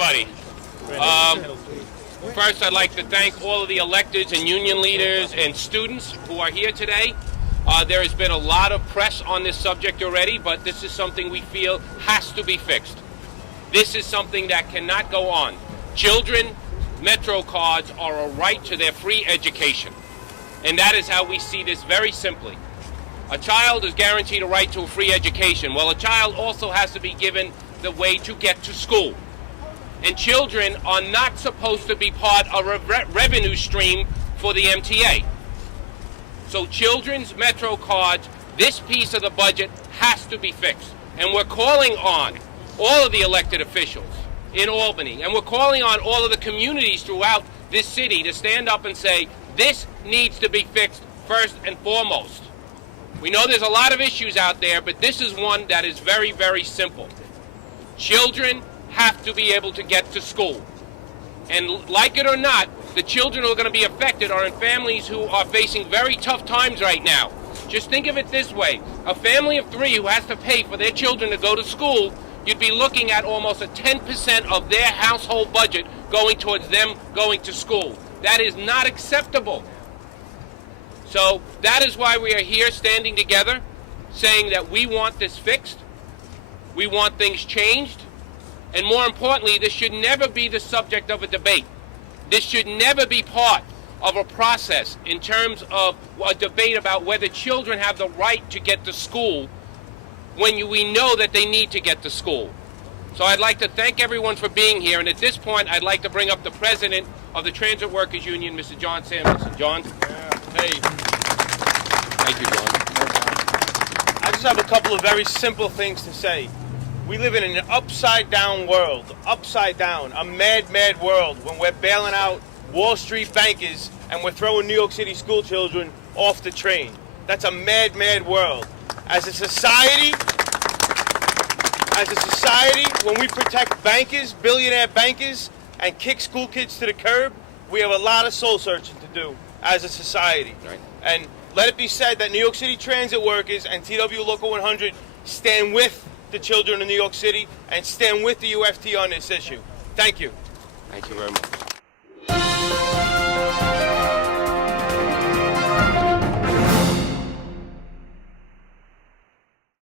everybody. First, I'd like to thank all of the electeds and union leaders and students who are here today. There has been a lot of press on this subject already, but this is something we feel has to be fixed. This is something that cannot go on. Children, MetroCards are a right to their free education. And that is how we see this very simply. A child is guaranteed a right to a free education. Well, a child also has to be given the way to get to school. And children are not supposed to be part of a revenue stream for the MTA. So children's MetroCards, this piece of the budget has to be fixed. And we're calling on all of the elected officials in Albany, and we're calling on all of the communities throughout this city to stand up and say, this needs to be fixed first and foremost. We know there's a lot of issues out there, but this is one that is very, very simple. Children have to be able to get to school. And like it or not, the children who are going to be affected are in families who are facing very tough times right now. Just think of it this way. A family of 3 who has to pay for their children to go to school, you'd be looking at almost a 10% of their household budget going towards them going to school. That is not acceptable. So that is why we are here standing together, saying that we want this fixed, we want things changed, and more importantly, this should never be the subject of a debate. This should never be part of a process in terms of a debate about whether children have the right to get to school when we know that they need to get to school. So I'd like to thank everyone for being here, and at this point I'd like to bring up the President of the Transit Workers Union, Mr. John Samuelsen. John? Hey. Thank you, John. I just have a couple of very simple things to say. We live in an upside-down world, upside down, a mad, mad world when we're bailing out Wall Street bankers and we're throwing New York City school children off the train. That's a mad, mad world. As a society, when we protect bankers, billionaire bankers, and kick school kids to the curb, we have a lot of soul searching to do as a society. Right. And let it be said that New York City transit workers and TWU Local 100 stand with the children of New York City and stand with the UFT on this issue. Thank you. Thank you very much.